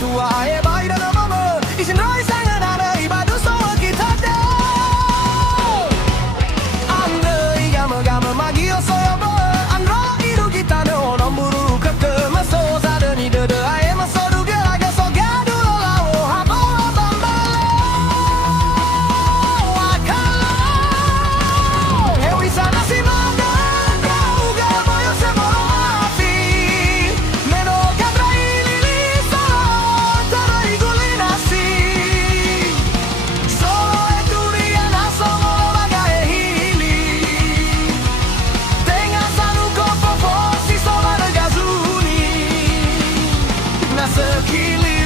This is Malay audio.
tua ae bai da na mama isin roi sangan ana ibadu so kita de ande gama gama magi o so ba andro iru kita no nomburu ke maso sada ni de ae maso du ge aga so gadu la o habo bamba wakala he wi sana si manda uga moyo se moro afi meno gadra ili solo tara igulina si solo e dunia na solo vaga e hili tenga sanu kopo fosi soba de gazuni na sekili